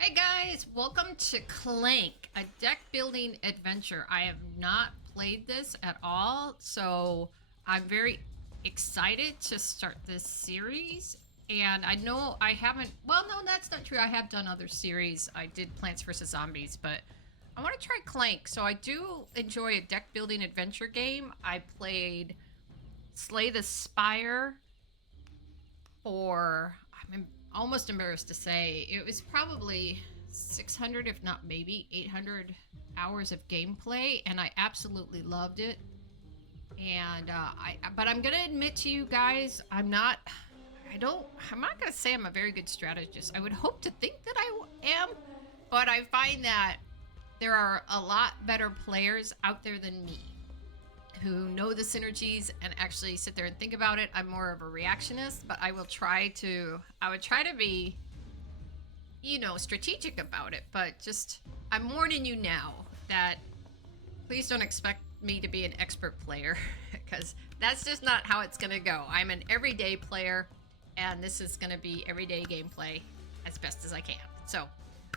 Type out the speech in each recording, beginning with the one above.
Hey guys, welcome to Clank, a deck building adventure. I have not played this at all, so I'm very excited to start this series. And I know I haven't, well, no, that's not true. I have done other series. I did Plants vs. Zombies, but I want to try Clank. So I do enjoy a deck building adventure game. I played Slay the Spire for, I'm almost embarrassed to say, it was probably 600, if not maybe 800 hours of gameplay, and I absolutely loved it. And but I'm gonna admit to you guys, I'm not gonna say I'm a very good strategist. I would hope to think that I am, but I find that there are a lot better players out there than me who know the synergies and actually sit there and think about it. I'm more of a reactionist, but I would try to be, strategic about it. But just, I'm warning you now that please don't expect me to be an expert player because that's just not how it's going to go. I'm an everyday player, and this is going to be everyday gameplay as best as I can. So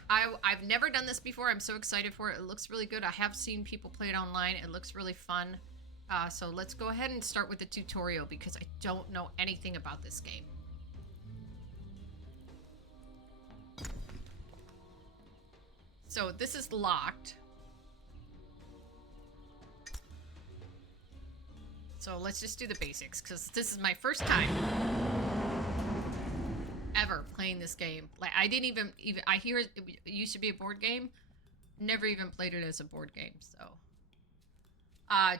I've never done this before. I'm so excited for it. It looks really good. I have seen people play it online. It looks really fun. So let's go ahead and start with the tutorial because I don't know anything about this game. So this is locked. So let's just do the basics because this is my first time ever playing this game. Like I didn't even I hear it used to be a board game. Never even played it as a board game, so.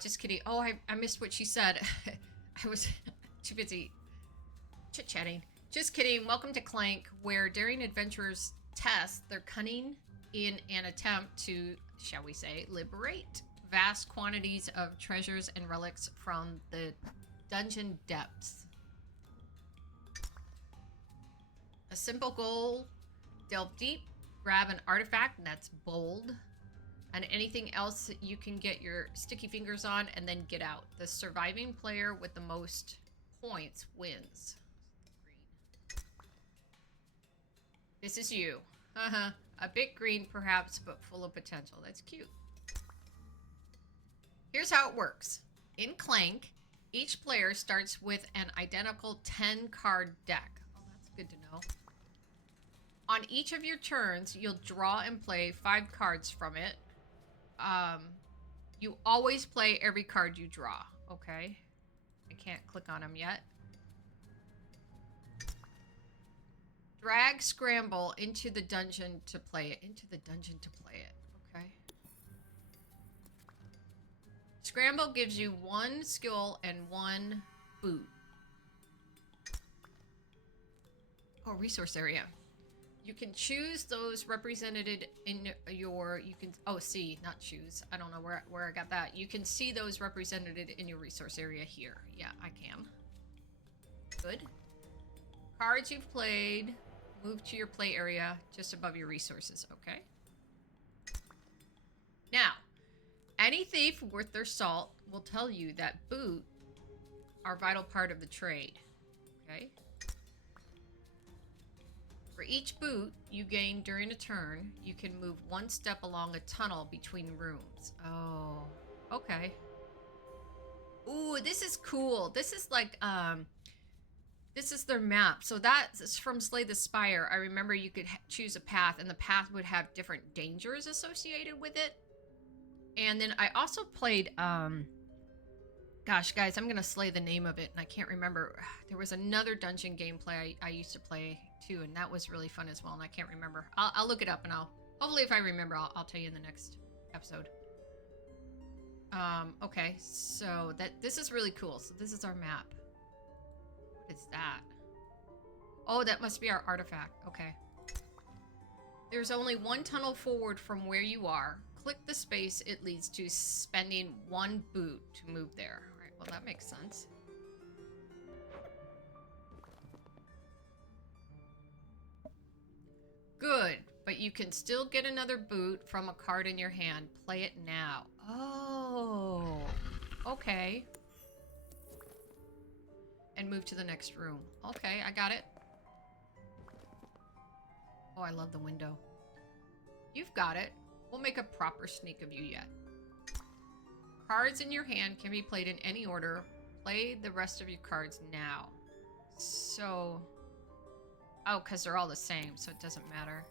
Just kidding. Oh, I missed what she said. I was too busy chit-chatting. Just kidding. Welcome to Clank, where daring adventurers test their cunning in an attempt to, shall we say, liberate vast quantities of treasures and relics from the dungeon depths. A simple goal: delve deep, grab an artifact that's bold, and anything else that you can get your sticky fingers on, and then get out. The surviving player with the most points wins. Green. This is you. A bit green perhaps, but full of potential. That's cute. Here's how it works. In Clank, each player starts with an identical 10-card deck. Oh, that's good to know. On each of your turns, you'll draw and play 5 cards from it. You always play every card you draw. Okay. I can't click on them yet. Drag Scramble into the dungeon to play it. Okay. Scramble gives you 1 skill and 1 boot. Oh, resource area. You can choose those represented in your, not choose. I don't know where I got that. You can see those represented in your resource area here. Yeah, I can. Good. Cards you've played, move to your play area just above your resources, okay? Now, any thief worth their salt will tell you that boot are a vital part of the trade, okay? For each boot you gain during a turn, you can move 1 step along a tunnel between rooms. Oh, okay. Ooh, this is cool. This is like, this is their map. So that's from Slay the Spire. I remember you could choose a path, and the path would have different dangers associated with it. And then I also played, gosh, guys, I'm going to slay the name of it, and I can't remember. There was another dungeon gameplay I used to play, too, and that was really fun as well, and I can't remember. I'll look it up, and hopefully if I remember, I'll tell you in the next episode. Okay, so this is really cool. So this is our map. What is that? Oh, that must be our artifact. Okay. There's only 1 tunnel forward from where you are. Click the space it leads to, spending 1 boot to move there. All right, well, that makes sense. Good, but you can still get another boot from a card in your hand. Play it now. Oh, okay. And move to the next room. Okay, I got it. Oh, I love the window. You've got it. We'll make a proper sneak of you yet. Cards in your hand can be played in any order. Play the rest of your cards now. So... Oh, because they're all the same, so it doesn't matter.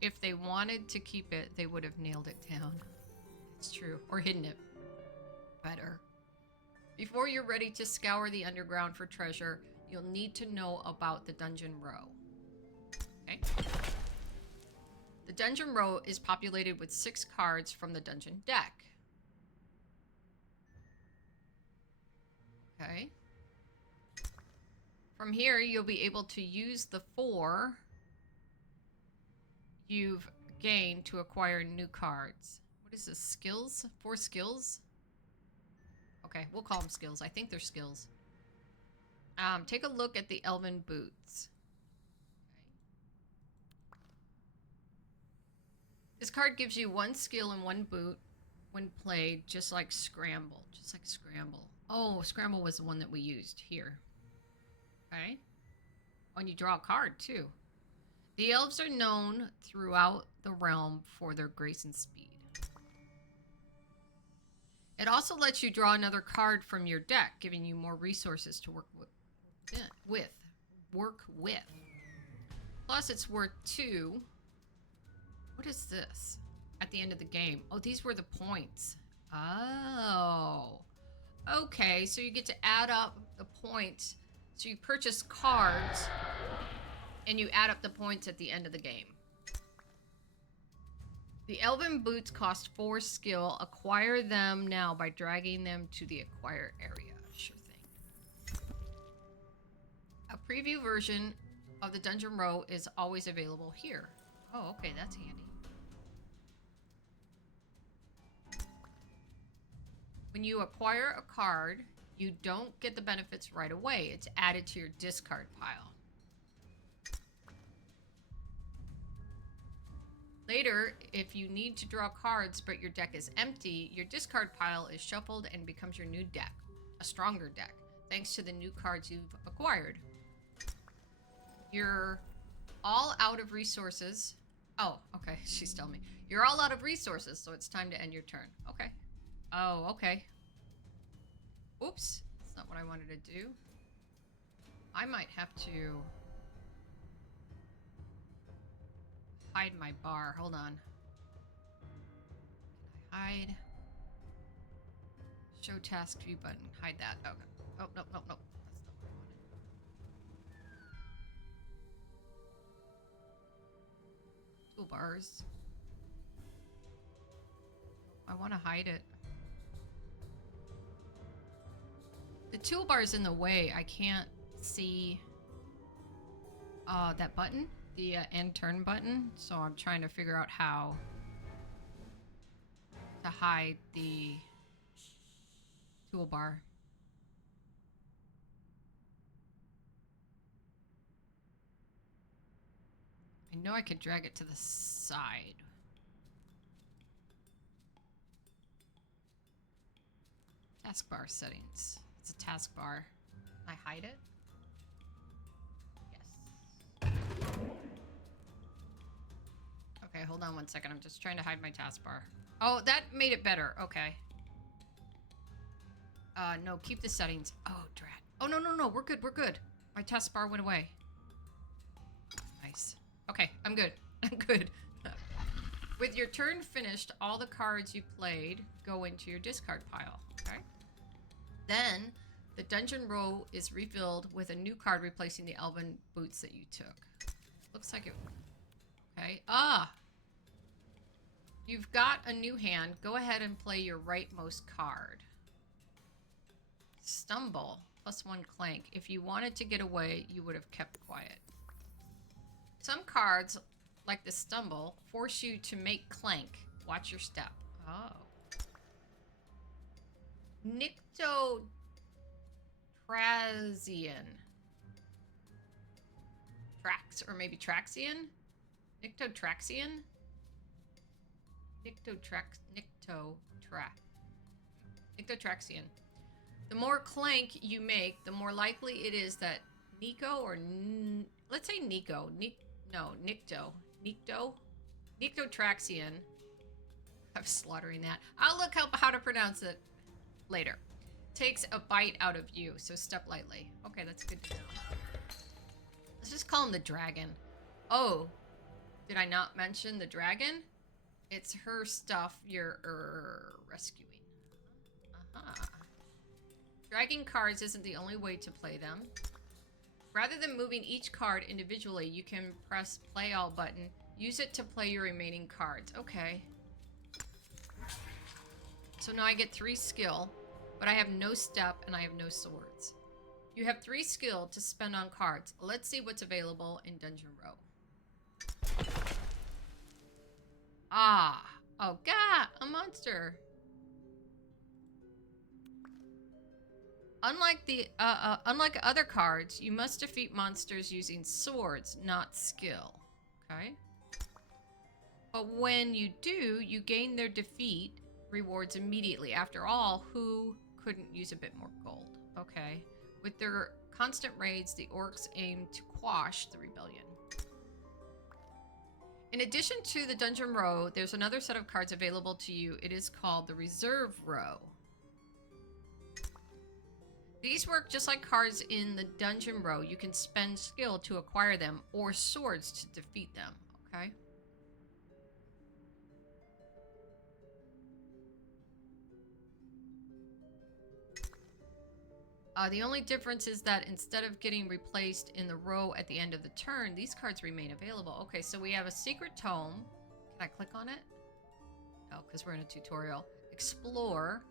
If they wanted to keep it, they would have nailed it down. It's true. Or hidden it better. Before you're ready to scour the underground for treasure, you'll need to know about the dungeon row. Okay. The dungeon row is populated with 6 cards from the dungeon deck. Okay. From here, you'll be able to use the 4 you've gained to acquire new cards. What is this? Skills? 4 skills? Okay, we'll call them skills. I think they're skills. Take a look at the elven boots. Okay. This card gives you 1 skill and 1 boot when played, just like Scramble. Just like Scramble. Oh, Scramble was the one that we used here. Okay. And you draw a card, too. The elves are known throughout the realm for their grace and speed. It also lets you draw another card from your deck, giving you more resources to work with. Plus, it's worth 2. What is this? At the end of the game. Oh, these were the points. Oh. Okay, so you get to add up the points. So you purchase cards, and you add up the points at the end of the game. The elven boots cost 4 skill. Acquire them now by dragging them to the acquire area. Sure thing. A preview version of the dungeon row is always available here. Oh, okay, that's handy. When you acquire a card, you don't get the benefits right away. It's added to your discard pile. Later, if you need to draw cards but your deck is empty, your discard pile is shuffled and becomes your new deck, a stronger deck, thanks to the new cards you've acquired. You're all out of resources. Oh, okay, she's telling me. You're all out of resources, so it's time to end your turn. Okay. Oh, okay. Oops, that's not what I wanted to do. I might have to hide my bar. Hold on. Can I hide? Show task view button. Hide that. Okay. Oh, no, no, no. That's not what I wanted. Toolbars. I want to hide it. The toolbar's in the way. I can't see that button, the end turn button. So I'm trying to figure out how to hide the toolbar. I know I could drag it to the side. Taskbar settings. It's a taskbar. Can I hide it? Yes. Okay, hold on one second. I'm just trying to hide my taskbar. Oh, that made it better. Okay. No, keep the settings. Oh, drat. Oh, no, no, no. We're good. We're good. My taskbar went away. Nice. Okay, I'm good. I'm good. With your turn finished, all the cards you played go into your discard pile. Okay? Then, the dungeon row is refilled with a new card replacing the elven boots that you took. Looks like it... Okay. Ah! You've got a new hand. Go ahead and play your rightmost card. Stumble. +1 Clank. If you wanted to get away, you would have kept quiet. Some cards, like the Stumble, force you to make Clank. Watch your step. Oh. Nyctotraxian. Or maybe Traxian? Nyctotraxian? Nyctotraxian. The more Clank you make, the more likely it is that Nico or let's say Nico. No, Nikto. Nikto? Nyctotraxian. I'm slaughtering that. I'll look up how to pronounce it later. Takes a bite out of you, so step lightly. Okay, that's good to know. Let's just call him the dragon. Oh, did I not mention the dragon? It's her stuff you're rescuing. Dragging cards isn't the only way to play them. Rather than moving each card individually, you can press play all button. Use it to play your remaining cards. Okay. So now I get 3 skill, but I have no step and I have no swords. You have 3 skill to spend on cards. Let's see what's available in Dungeon Row. Ah. Oh god, a monster. Unlike other cards, you must defeat monsters using swords, not skill. Okay. But when you do, you gain their defeat rewards immediately. After all, who couldn't use a bit more gold? Okay. With their constant raids, the orcs aim to quash the rebellion. In addition to the Dungeon Row, there's another set of cards available to you. It is called the Reserve Row. These work just like cards in the Dungeon Row. You can spend skill to acquire them or swords to defeat them, okay? The only difference is that instead of getting replaced in the row at the end of the turn, these cards remain available. Okay, so we have a secret tome. Can I click on it? No, because we're in a tutorial. Explore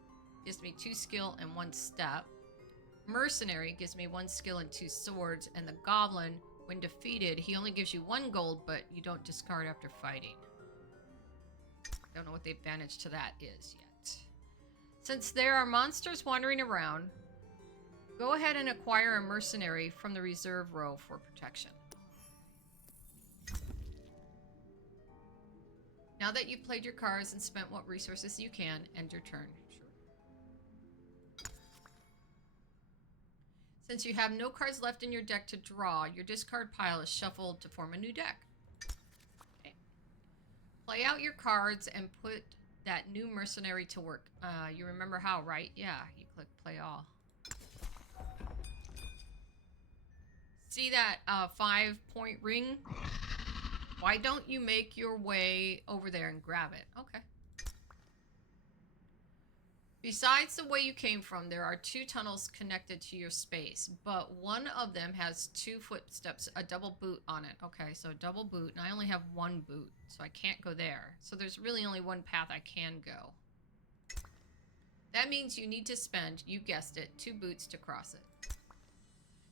gives me 2 skill and 1 step. Mercenary gives me 1 skill and 2 swords. And the goblin, when defeated, he only gives you 1 gold, but you don't discard after fighting. Don't know what the advantage to that is yet. Since there are monsters wandering around, go ahead and acquire a mercenary from the reserve row for protection. Now that you've played your cards and spent what resources you can, end your turn. Sure. Since you have no cards left in your deck to draw, your discard pile is shuffled to form a new deck. Okay. Play out your cards and put that new mercenary to work. You remember how, right? Yeah, you click play all. See that 5-point ring? Why don't you make your way over there and grab it? Okay. Besides the way you came from, there are 2 tunnels connected to your space, but one of them has 2 footsteps, a double boot on it. Okay, so a double boot, and I only have 1 boot, so I can't go there. So there's really only 1 path I can go. That means you need to spend, you guessed it, 2 boots to cross it.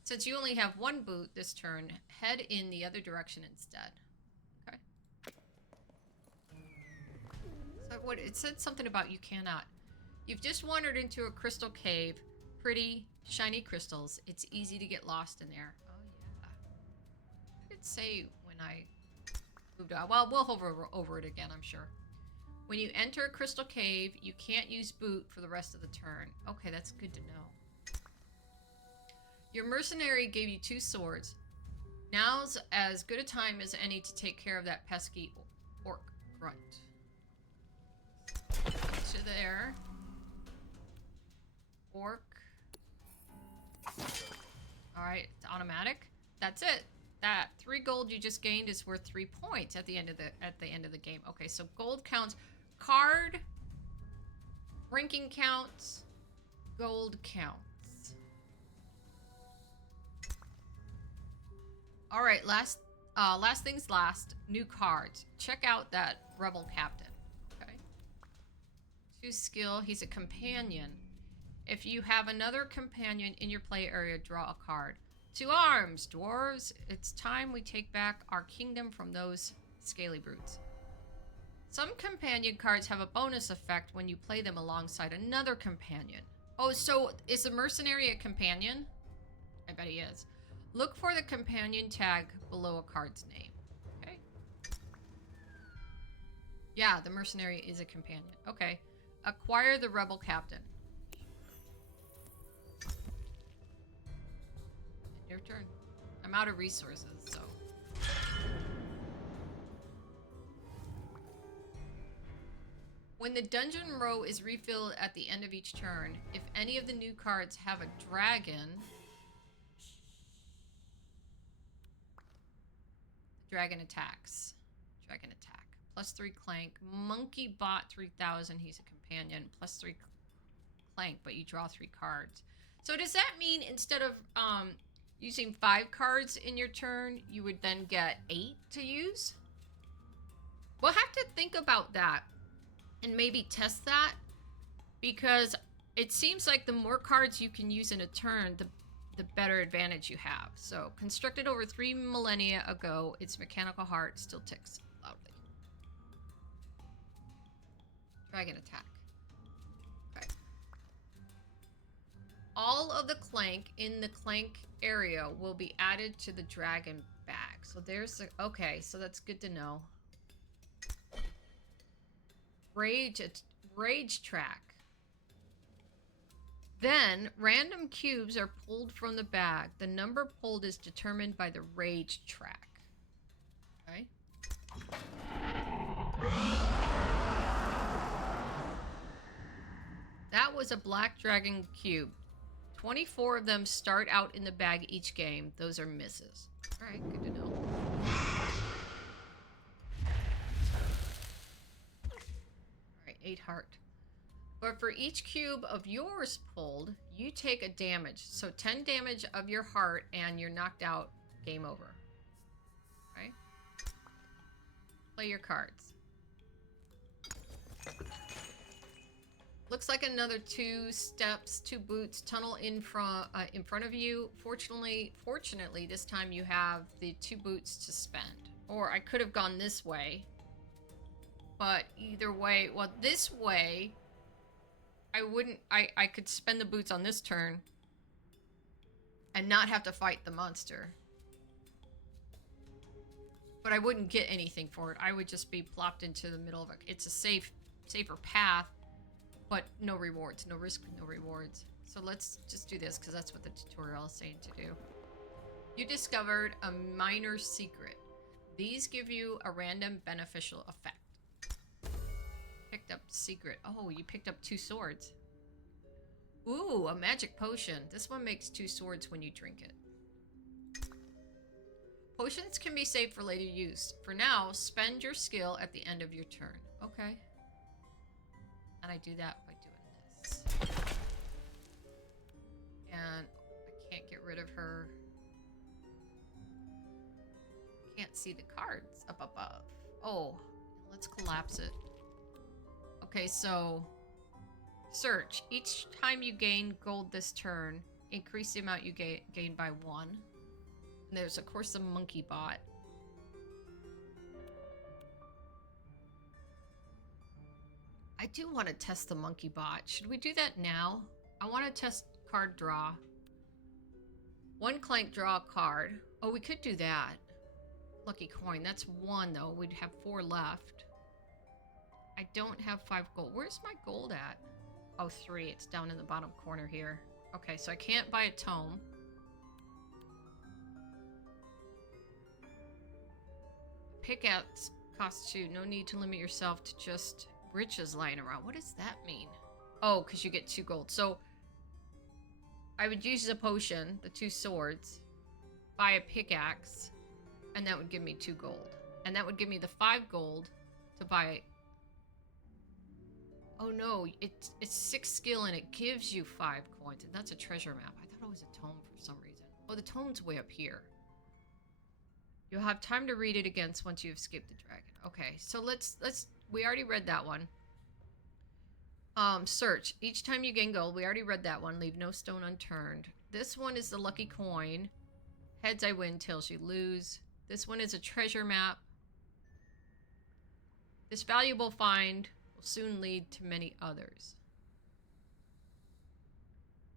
Since you only have 1 boot this turn, head in the other direction instead. Okay. So what it said something about you cannot. You've just wandered into a crystal cave. Pretty, shiny crystals. It's easy to get lost in there. Oh yeah. I did say when I moved out. Well, we'll hover over it again, I'm sure. When you enter a crystal cave, you can't use boot for the rest of the turn. Okay, that's good to know. Your mercenary gave you 2 swords. Now's as good a time as any to take care of that pesky orc grunt. To there. Orc. Alright, it's automatic. That's it. That 3 gold you just gained is worth 3 points at the end of the game. Okay, so gold counts. Card ranking counts. Gold counts. All right, last things last. New cards. Check out that rebel captain. Okay. 2 skill. He's a companion. If you have another companion in your play area, draw a card. 2 arms, dwarves. It's time we take back our kingdom from those scaly brutes. Some companion cards have a bonus effect when you play them alongside another companion. Oh, so is the mercenary a companion? I bet he is. Look for the companion tag below a card's name. Okay. Yeah, the mercenary is a companion. Okay. Acquire the rebel captain. Your turn. I'm out of resources, so. When the dungeon row is refilled at the end of each turn, if any of the new cards have a dragon, dragon attacks. Dragon attack. +3 Clank. Monkey bot 3000. He's a companion. +3 Clank, but you draw 3 cards. So does that mean instead of using 5 cards in your turn, you would then get 8 to use? We'll have to think about that and maybe test that, because it seems like the more cards you can use in a turn, the better advantage you have. So, constructed over 3 millennia ago, its mechanical heart still ticks loudly. Dragon attack. Okay. All of the Clank in the Clank area will be added to the dragon bag. So there's a, okay, so that's good to know. Rage track. Then, random cubes are pulled from the bag. The number pulled is determined by the rage track. Okay. That was a black dragon cube. 24 of them start out in the bag each game. Those are misses. Alright, good to know. Alright, 8 heart. But for each cube of yours pulled, you take a damage. So 10 damage of your heart and you're knocked out. Game over. Okay? Play your cards. Looks like another 2 steps, 2 boots, tunnel in front of you. Fortunately, this time you have the 2 boots to spend. Or I could have gone this way. But either way, well, this way, I could spend the boots on this turn and not have to fight the monster. But I wouldn't get anything for it. I would just be plopped into the middle of it. It's a safer path, but no rewards. No risk, no rewards. So let's just do this because that's what the tutorial is saying to do. You discovered a minor secret. These give you a random beneficial effect. Picked up secret. Oh, you picked up 2 swords. Ooh, a magic potion. This one makes 2 swords when you drink it. Potions can be saved for later use. For now, spend your skill at the end of your turn. Okay. And I do that by doing this. And I can't get rid of her. Can't see the cards up above. Oh, let's collapse it. Okay, so search. Each time you gain gold this turn, increase the amount you gain by 1. And there's, of course, the monkey bot. I do want to test the monkey bot. Should we do that now? I want to test card draw. 1 Clank, draw a card. Oh, we could do that. Lucky coin. That's 1, though. We'd have 4 left. I don't have 5 gold. Where's my gold at? Oh, 3. It's down in the bottom corner here. Okay, so I can't buy a tome. Pickaxe costs 2. No need to limit yourself to just riches lying around. What does that mean? Oh, because you get 2 gold. So I would use a potion, the 2 swords, buy a pickaxe, and that would give me 2 gold. And that would give me the 5 gold to buy. Oh no, it's 6 skill and it gives you 5 coins. And that's a treasure map. I thought it was a tome for some reason. Oh, the tome's way up here. You'll have time to read it again once you've skipped the dragon. Okay, so let's we already read that one. Search. Each time you gain gold, we already read that one. Leave no stone unturned. This one is the lucky coin. Heads I win, tails you lose. This one is a treasure map. This valuable find will soon lead to many others.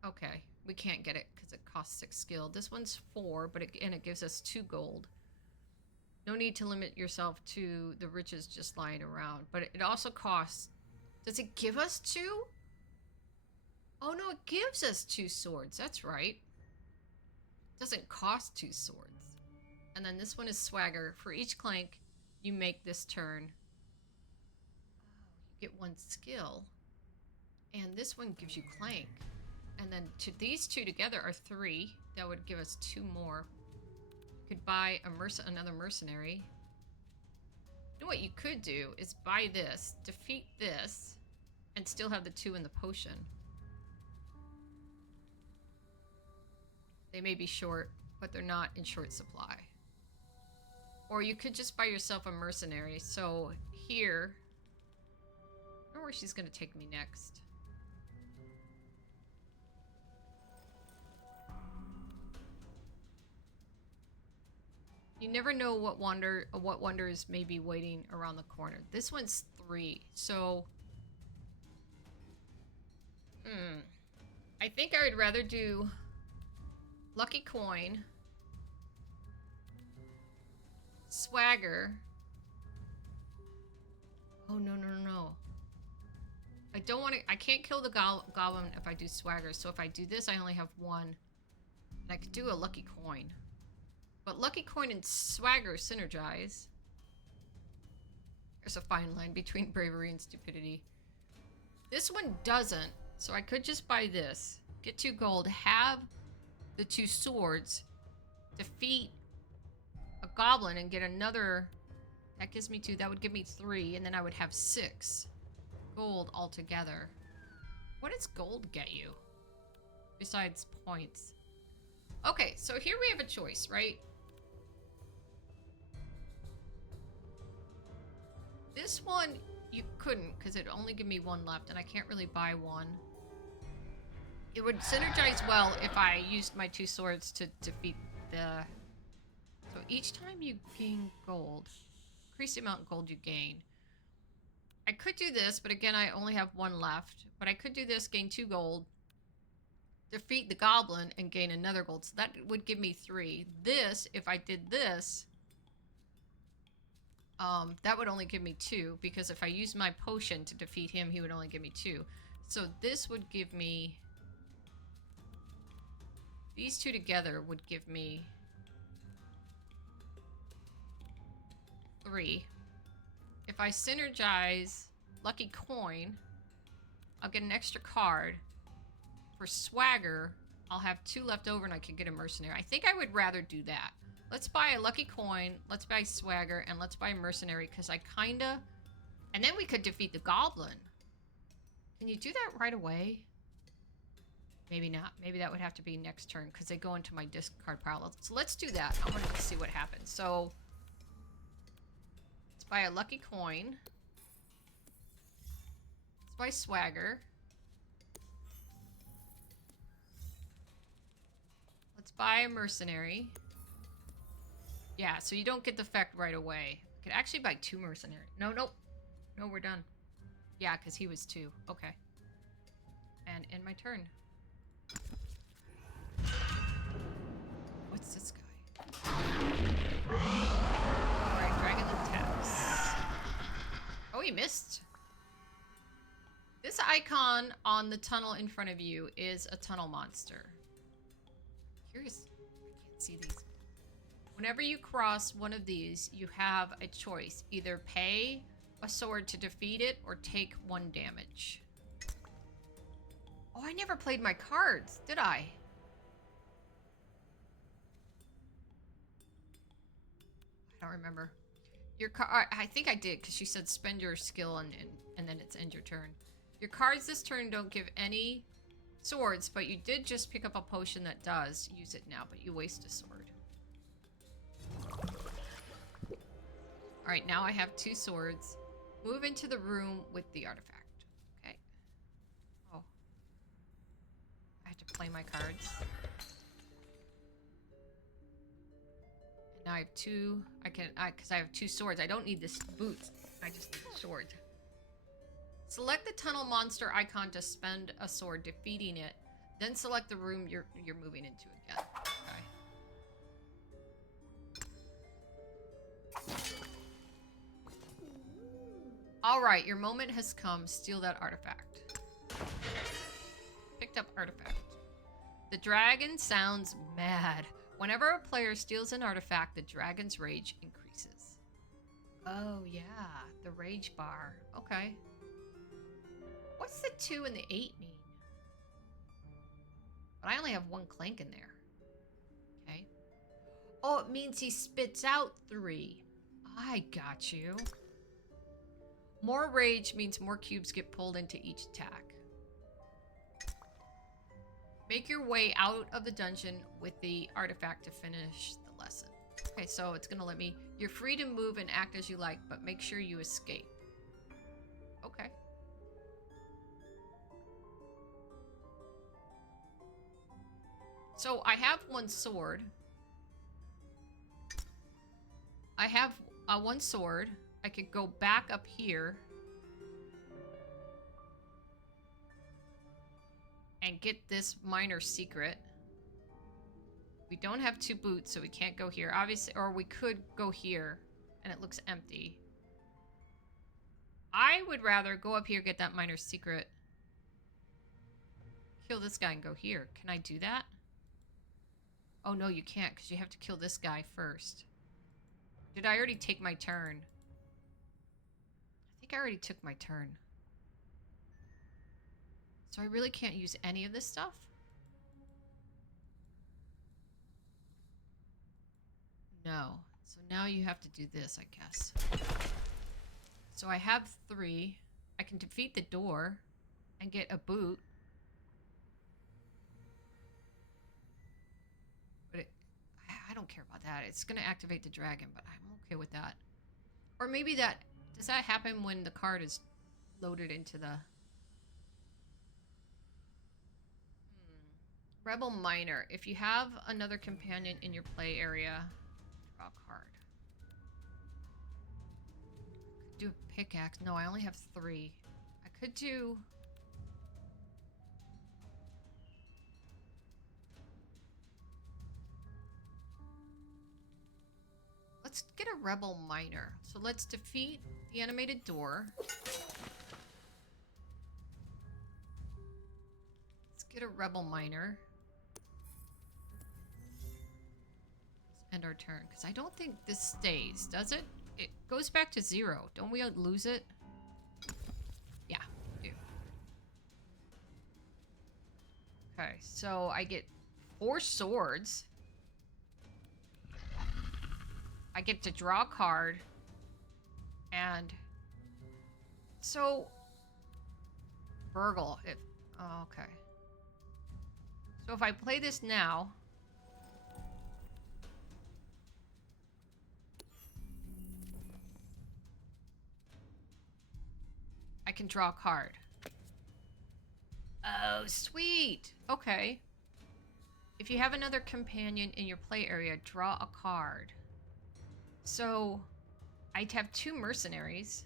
Okay, we can't get it because it costs 6 skill. This one's 4, but it gives us 2 gold. No need to limit yourself to the riches just lying around. But it also costs... Does it give us 2? Oh no, it gives us 2 swords. That's right. It doesn't cost 2 swords. And then this one is swagger. For each clank you make this turn, you get 1 skill. And this one gives you clank. And then these two together are 3. That would give us 2 more. You could buy another mercenary. You know what you could do is buy this, defeat this, and still have the 2 in the potion. They may be short, but they're not in short supply. Or you could just buy yourself a mercenary. So here, I don't know where she's going to take me next. You never know what wonders may be waiting around the corner. This one's 3, so I think I would rather do lucky coin, swagger. Oh no. I don't want to. I can't kill the goblin if I do swagger. So if I do this, I only have 1, and I could do a lucky coin. But lucky coin and swagger synergize. There's a fine line between bravery and stupidity. This one doesn't, so I could just buy this. Get 2 gold, have the 2 swords, defeat a goblin and get another. That gives me 2, that would give me 3, and then I would have 6 gold altogether. What does gold get you? Besides points. Okay, so here we have a choice, right? This one, you couldn't, because it'd only give me 1 left, and I can't really buy 1. It would synergize well if I used my 2 swords to defeat the... So each time you gain gold, increase the amount of gold you gain. I could do this, but again, I only have 1 left. But I could do this, gain 2 gold, defeat the goblin, and gain another gold. So that would give me 3. This, if I did this... that would only give me 2, because if I use my potion to defeat him, he would only give me 2. So this would give me... These 2 together would give me 3. If I synergize lucky coin, I'll get an extra card. For swagger, I'll have 2 left over and I can get a mercenary. I think I would rather do that. Let's buy a lucky coin, let's buy swagger, and let's buy a mercenary, because I kinda... And then we could defeat the goblin. Can you do that right away? Maybe not. Maybe that would have to be next turn, because they go into my discard pile. So let's do that. I want to see what happens. So, let's buy a lucky coin. Let's buy swagger. Let's buy a mercenary. Yeah, so you don't get the effect right away. I could actually buy 2 mercenaries. No, we're done. Yeah, because he was 2. Okay. And end my turn. What's this guy? Alright, dragon attacks. Oh, he missed. This icon on the tunnel in front of you is a tunnel monster. Curious. I can't see these. Whenever you cross one of these, you have a choice. Either pay a sword to defeat it or take 1 damage. Oh, I never played my cards, did I? I don't remember. Your card, I think I did, because she said spend your skill and then it's end your turn. Your cards this turn don't give any swords, but you did just pick up a potion that does. Use it now, but you waste a sword. Alright, now I have 2 swords. Move into the room with the artifact. Okay. Oh. I have to play my cards. And now I have 2. Because I have 2 swords. I don't need this boot. I just need the sword. Select the tunnel monster icon to spend a sword defeating it. Then select the room you're moving into again. Okay. Alright, your moment has come. Steal that artifact. Picked up artifact. The dragon sounds mad. Whenever a player steals an artifact, the dragon's rage increases. Oh, yeah. The rage bar. Okay. What's the 2 and the 8 mean? But I only have 1 Clank in there. Okay. Oh, it means he spits out 3. I got you. More rage means more cubes get pulled into each attack. Make your way out of the dungeon with the artifact to finish the lesson. Okay, so it's gonna let me... You're free to move and act as you like, but make sure you escape. Okay. So I have 1 sword. I have 1 sword. I could go back up here and get this minor secret. We don't have 2 boots, so we can't go here. Obviously, or we could go here, and it looks empty. I would rather go up here, get that minor secret. Kill this guy and go here. Can I do that? Oh, no, you can't, because you have to kill this guy first. Did I already take my turn? I think I already took my turn. So I really can't use any of this stuff? No. So now you have to do this, I guess. So I have 3. I can defeat the door and get a boot. But I don't care about that. It's going to activate the dragon, but I'm okay with that. Or maybe that... Does that happen when the card is loaded into the... Rebel Miner. If you have another companion in your play area, draw a card. Could do a pickaxe. No, I only have 3. I could do... Let's get a Rebel Miner. So let's defeat the animated door. Let's get a Rebel Miner. Let's end our turn, because I don't think this stays, does it? It goes back to 0. Don't we lose it? Yeah, we do. Okay, so I get 4 swords. I get to draw a card. And so Burgle, if oh, okay. So if I play this now, I can draw a card. Oh, sweet. Okay. If you have another companion in your play area, draw a card. So, I'd have 2 mercenaries.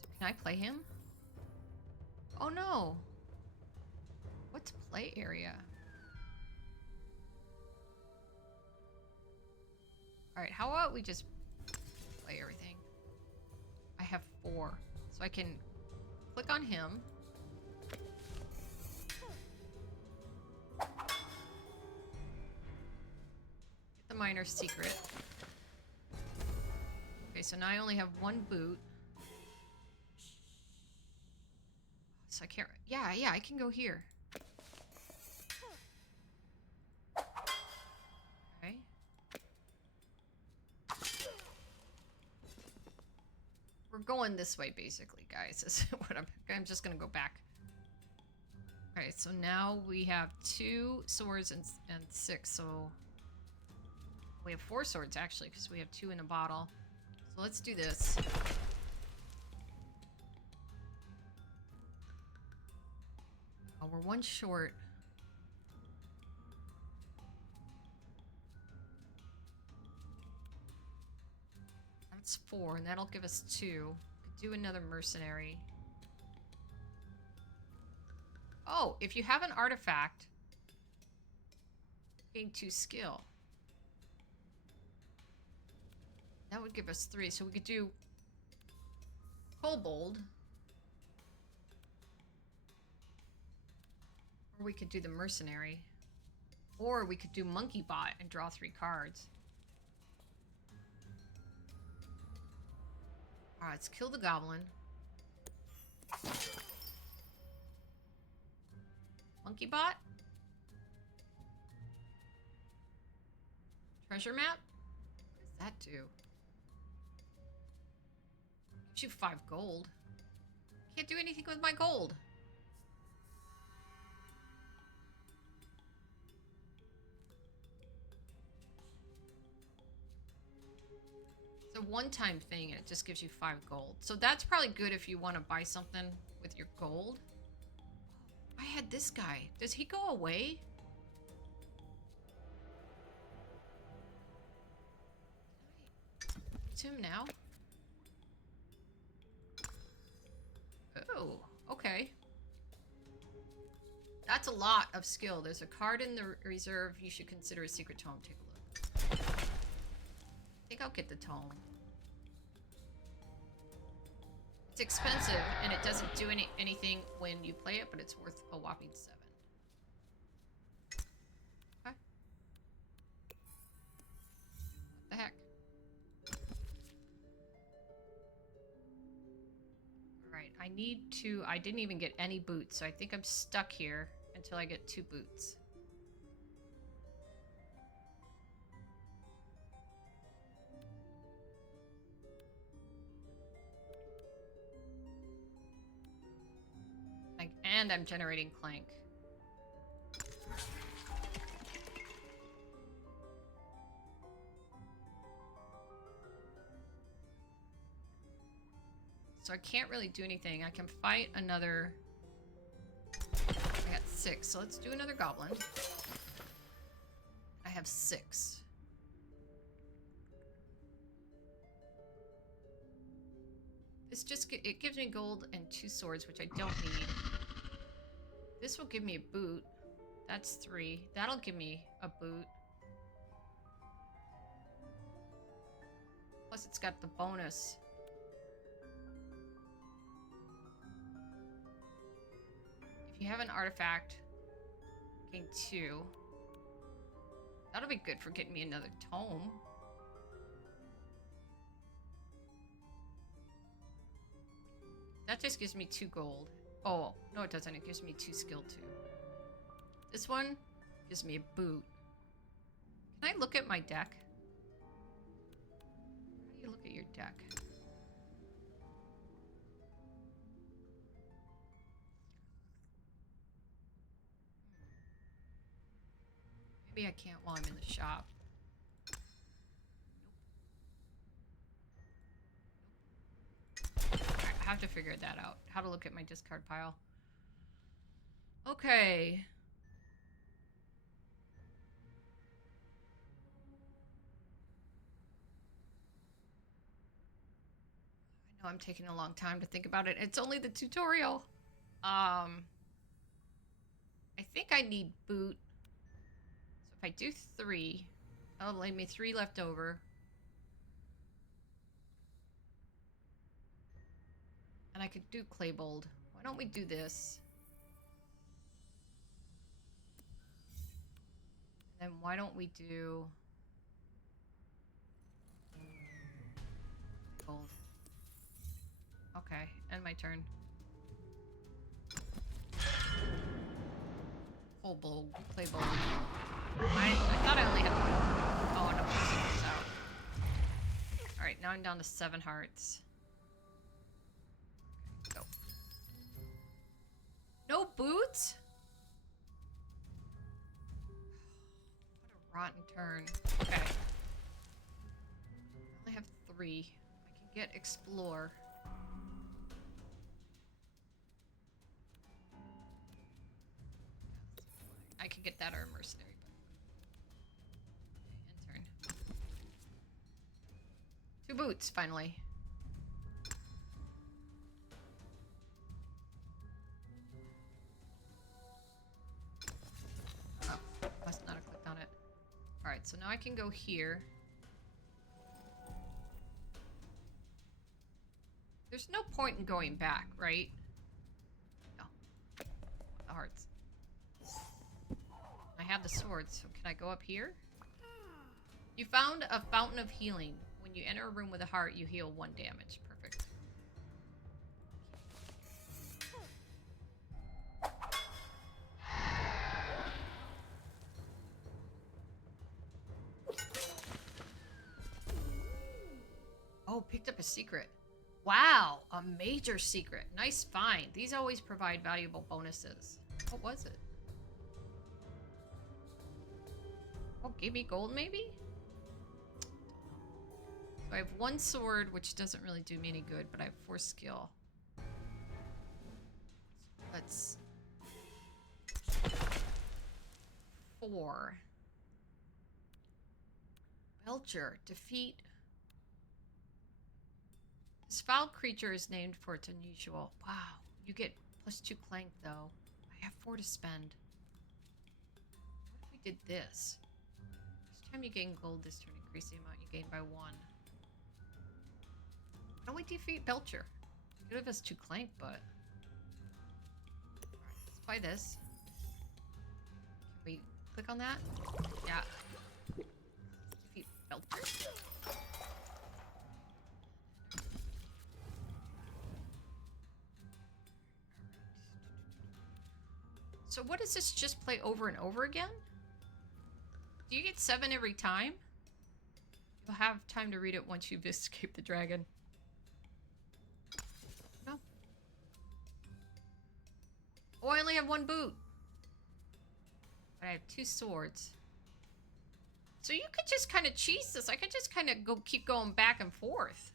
So can I play him? Oh no. What's play area? Alright, how about we just play everything? I have 4. So I can click on him. Get the minor secret. Okay, so now I only have 1 boot. So I can't... Yeah, I can go here. Okay. We're going this way, basically, guys. This is what I'm just gonna go back. Okay, so now we have 2 swords and 6, so... We have 4 swords, actually, because we have 2 in a bottle. So let's do this. Oh, we're 1 short. That's 4, and that'll give us 2. Could do another mercenary. Oh, if you have an artifact, gain 2 skill. That would give us 3, so we could do Kobold. Or we could do the mercenary. Or we could do Monkey Bot and draw 3 cards. Alright, let's kill the goblin. Monkey Bot? Treasure map? What does that do? Gives you 5 gold. Can't do anything with my gold. It's a one-time thing and it just gives you 5 gold. So that's probably good if you want to buy something with your gold. I had this guy. Does he go away? It's him now. Oh, okay. That's a lot of skill. There's a card in the reserve. You should consider a secret tome. Take a look. I think I'll get the tome. It's expensive and it doesn't do anything when you play it, but it's worth a whopping 7. Okay. What the heck? Alright, I didn't even get any boots, so I think I'm stuck here until I get 2 boots. And I'm generating Clank. So I can't really do anything. I can fight another... I got 6, so let's do another goblin. I have 6. This just... it gives me gold and 2 swords, which I don't need. This will give me a boot. That's 3. That'll give me a boot. Plus it's got the bonus. If you have an artifact, gain 2. That'll be good for getting me another tome. That just gives me 2 gold. Oh, no it doesn't. It gives me 2 skill too. This one gives me a boot. Can I look at my deck? How do you look at your deck? Maybe I can't while I'm in the shop. I have to figure that out. How to look at my discard pile. Okay. I know I'm taking a long time to think about it. It's only the tutorial. I think I need boot. So if I do 3, that'll leave me 3 left over. And I could do Claybold. Why don't we do this? And then why don't we do... Gold. Okay, end my turn. Full bold, Claybold. I thought I only had 1. Oh, no, this out. Alright, now I'm down to 7 hearts. Go. No boots? What a rotten turn. Okay. I only have 3. I can get Explore. I could get that or a Mercenary. But... Okay, end turn. 2 boots, finally. Must not have clicked on it. Alright, so now I can go here. There's no point in going back, right? No. The hearts. I have the sword, so can I go up here? You found a fountain of healing. When you enter a room with a heart, you heal 1 damage. Perfect. Oh, picked up a secret. Wow, a major secret. Nice find. These always provide valuable bonuses. What was it? Oh, gave me gold maybe? So I have 1 sword, which doesn't really do me any good, but I have 4 skill. Let's... 4. Belcher. Defeat. This foul creature is named for its unusual. Wow. You get +2 Clank, though. I have 4 to spend. What if we did this? Each time you gain gold this turn, increase the amount you gain by 1. Why don't we defeat Belcher? Could have us 2 Clank, but... Alright, let's buy this. Can we click on that? Yeah. Defeat Belcher. So what does this just play over and over again? Do you get 7 every time? You'll have time to read it once you've escaped the dragon. No. Oh, I only have 1 boot. But I have 2 swords. So you could just kind of cheese this. I could just kind of keep going back and forth.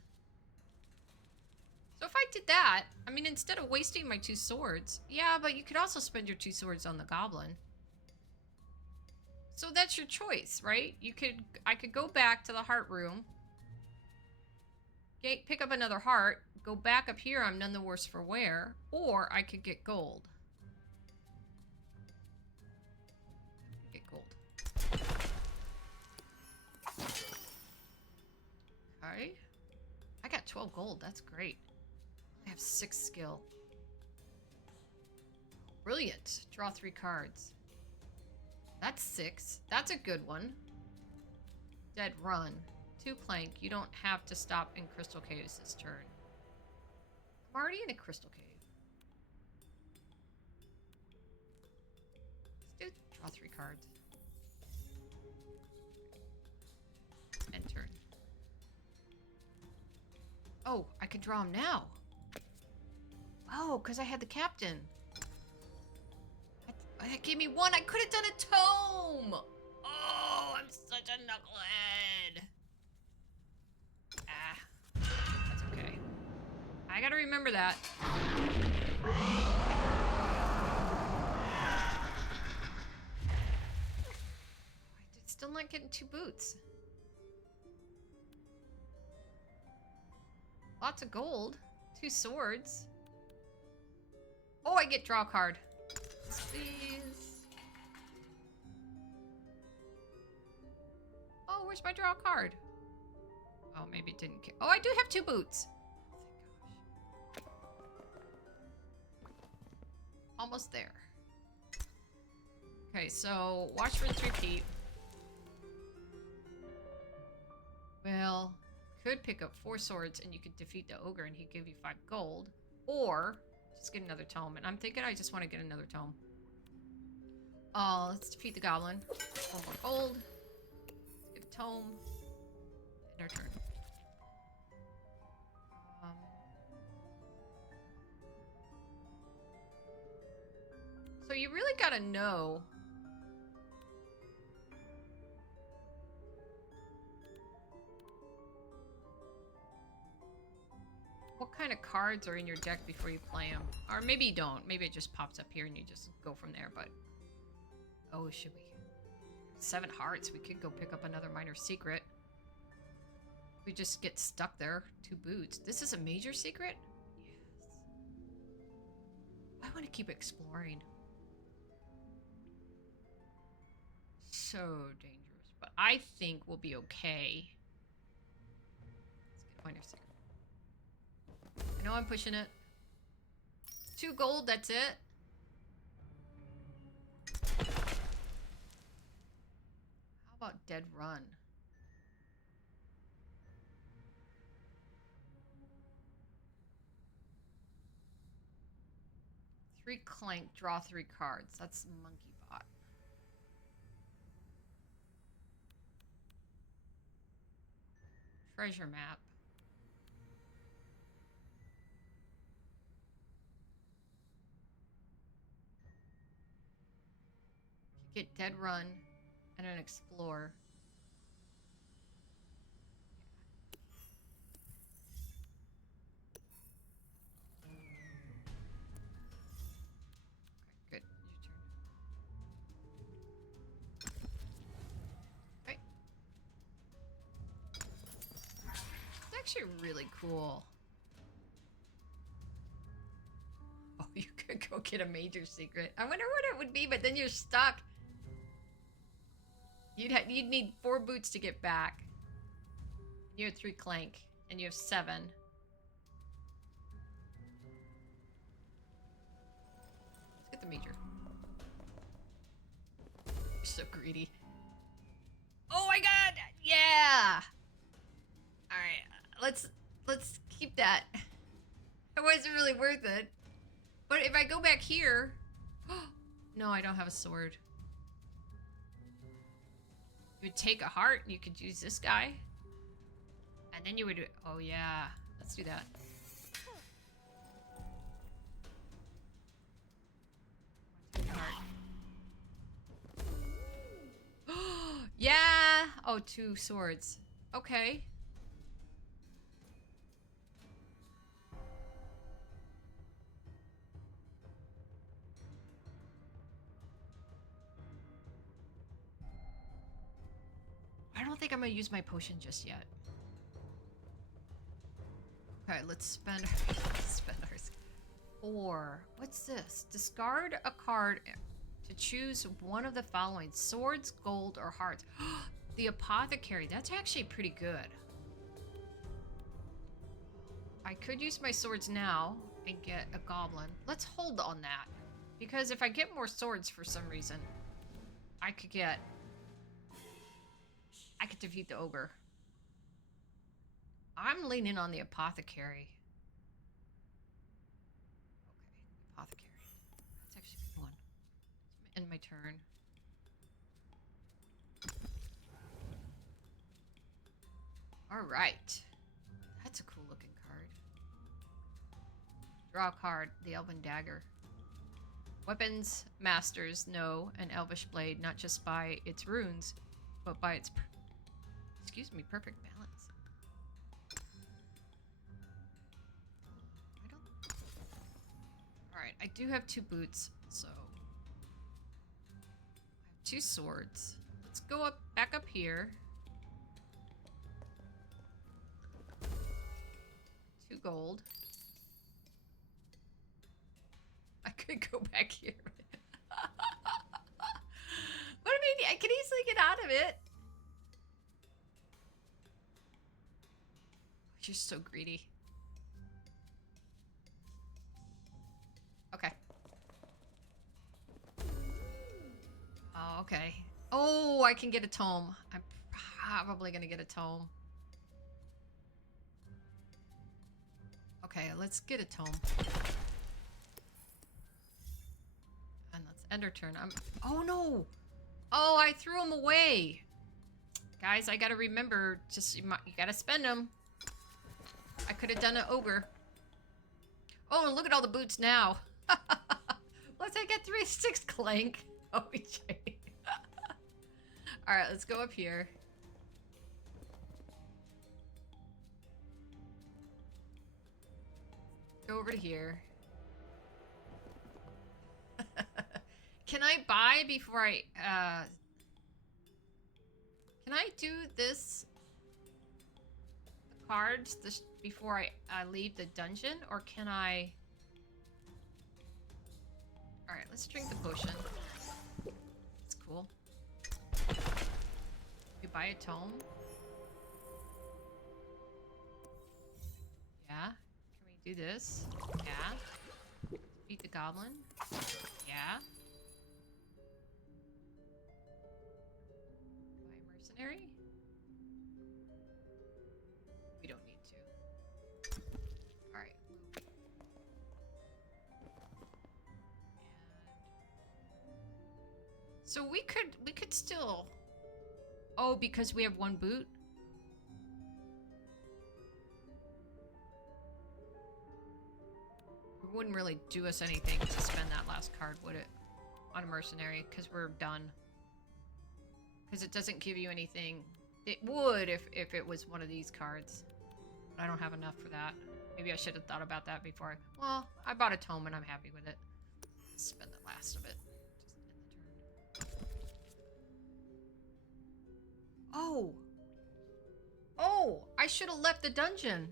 So if I did that, I mean, instead of wasting my 2 swords, yeah, but you could also spend your 2 swords on the goblin. So that's your choice, right? I could go back to the heart room, pick up another heart, go back up here, I'm none the worse for wear, or I could get gold. Get gold. Okay. I got 12 gold, that's great. I have 6 skill. Brilliant. Draw 3 cards. That's 6. That's a good one. Dead run. 2 Clank. You don't have to stop in Crystal Caves this turn. I'm already in a Crystal Cave. Let's do draw 3 cards. End turn. Oh, I can draw them now. Oh, because I had the captain. That gave me 1. I could have done a tome. Oh, I'm such a knucklehead. Ah, that's okay. I gotta remember that. I'm still not getting 2 boots. Lots of gold. 2 swords. Oh, I get draw a card. Please. Oh, where's my draw card? Oh, maybe it didn't care. Oh, I do have 2 boots. Oh, thank gosh. Almost there. Okay, so watch, rinse, repeat. Well, could pick up 4 swords and you could defeat the ogre and he'd give you 5 gold. Or just get another tome. And I'm thinking I just want to get another tome. Let's defeat the goblin. 1 more gold. Let's get a tome. And our turn. So you really gotta know what kind of cards are in your deck before you play them. Or maybe you don't. Maybe it just pops up here and you just go from there, but... Oh, should we? 7 hearts. We could go pick up another minor secret. We just get stuck there. 2 boots. This is a major secret? Yes. I want to keep exploring. So dangerous. But I think we'll be okay. Let's get minor secret. I know I'm pushing it. 2 gold, that's it. How about dead run? Three Clank, draw 3 cards. That's Monkey Bot. Treasure map. You get dead run and an explore. Okay, good. Your turn. Okay. It's actually really cool. Oh, you could go get a major secret. I wonder what it would be, but then you're stuck. You'd need 4 boots to get back. You have 3 Clank, and you have 7. Let's get the major. You're so greedy. Oh my god! Yeah! Alright, let's keep that. It wasn't really worth it. But if I go back here... No, I don't have a sword. You would take a heart, and you could use this guy. And then you would... Oh, yeah. Let's do that. Yeah! Oh, 2 swords. Okay. I don't think I'm gonna use my potion just yet. Okay, let's spend ours. 4. What's this? Discard a card to choose one of the following: swords, gold, or hearts. The apothecary. That's actually pretty good. I could use my swords now and get a goblin. Let's hold on that, because if I get more swords for some reason, I could defeat the ogre. I'm leaning on the apothecary. Okay, apothecary. That's actually a good one. End my turn. All right. That's a cool looking card. Draw a card. The Elven Dagger. Weapons masters know an Elvish blade not just by its runes, but by its perfect balance. Alright, I do have 2 boots, so I have 2 swords. Let's go back up here. 2 gold. I could go back here. What I mean, I could easily get out of it. You're so greedy. Okay. Oh, okay. Oh, I can get a tome. I'm probably gonna get a tome. Okay, let's get a tome. And let's end our turn. Oh no! Oh, I threw them away. Guys, I gotta remember, just you gotta spend them. I could have done an ogre. Oh, and look at all the boots now. Let's get 6 Clank. Oh, all right, let's go up here. Go over to here. Can I buy before I, can I do this? The cards before I leave the dungeon? Or can I? Alright, let's drink the potion. It's cool. You buy a tome? Yeah. Can we do this? Yeah. Beat the goblin? Yeah. Buy Mercenary? We don't need to. Alright, move. And so we could still. Oh, because we have one boot? It wouldn't really do us anything to spend that last card, would it? On a mercenary, because we're done. Because it doesn't give you anything. It would if it was one of these cards. But I don't have enough for that. Maybe I should have thought about that before. Well, I bought a tome and I'm happy with it. Spend the last of it. Just end the turn. Oh! Oh! I should have left the dungeon.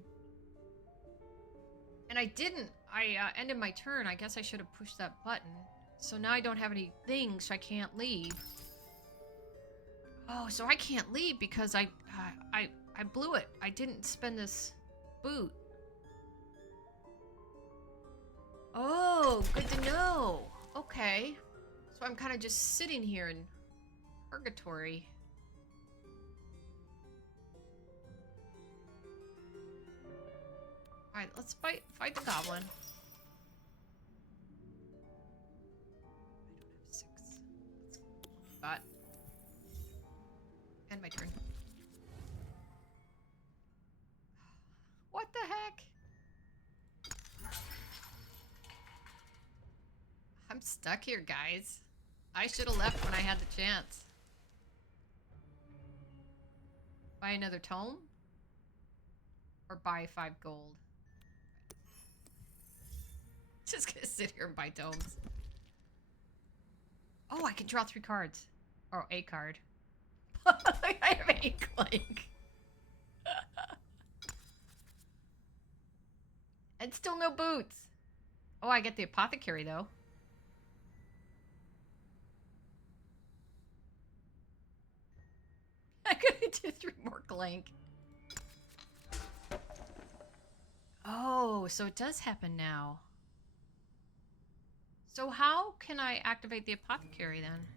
And I didn't. I ended my turn. I guess I should have pushed that button. So now I don't have any things, so I can't leave. Oh, so I can't leave because I blew it. I didn't spend this boot. Oh, good to know. Okay. So I'm kind of just sitting here in purgatory. Alright, let's fight the goblin. I don't have 6. But end my turn. What the heck? I'm stuck here, guys. I should have left when I had the chance. Buy another tome? Or buy 5 gold? Just gonna sit here and buy tomes. Oh, I can draw 3 cards. Or a card. I have a Clank. And still no boots. Oh, I get the apothecary though. I could do 3 more Clank. Oh, so it does happen now. So how can I activate the apothecary then?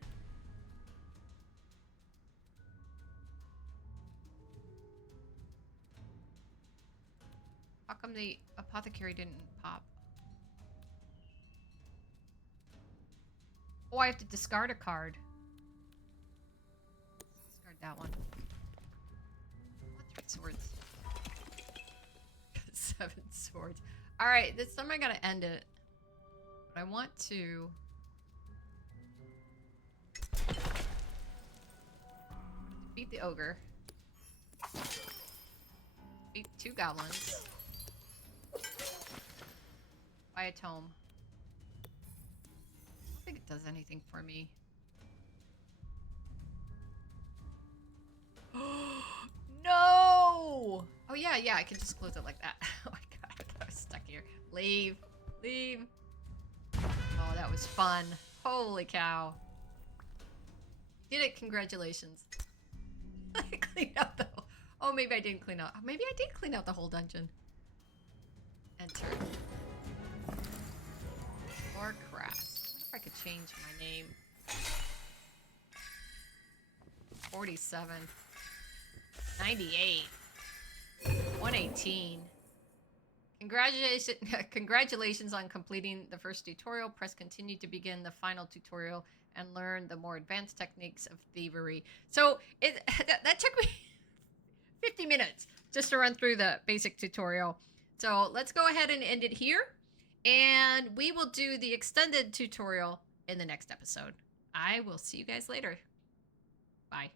How come the apothecary didn't pop? Oh, I have to discard a card. Discard that one. I want 3 swords. 7 swords. Alright, this time I gotta end it. But I want to... beat the ogre. Beat 2 goblins. Buy a tome. I don't think it does anything for me. No! Oh yeah, I can just close it like that. Oh my god, I was stuck here. Leave. Leave. Oh, that was fun. Holy cow. Did it, congratulations. I cleaned out the... Oh, maybe I didn't clean out... Maybe I did clean out the whole dungeon. Enter. Or Crass. I wonder if I could change my name. 47. 98. 118. Congratulations on completing the first tutorial. Press continue to begin the final tutorial and learn the more advanced techniques of thievery. So that took me 50 minutes just to run through the basic tutorial. So let's go ahead and end it here. And we will do the extended tutorial in the next episode. I will see you guys later. Bye.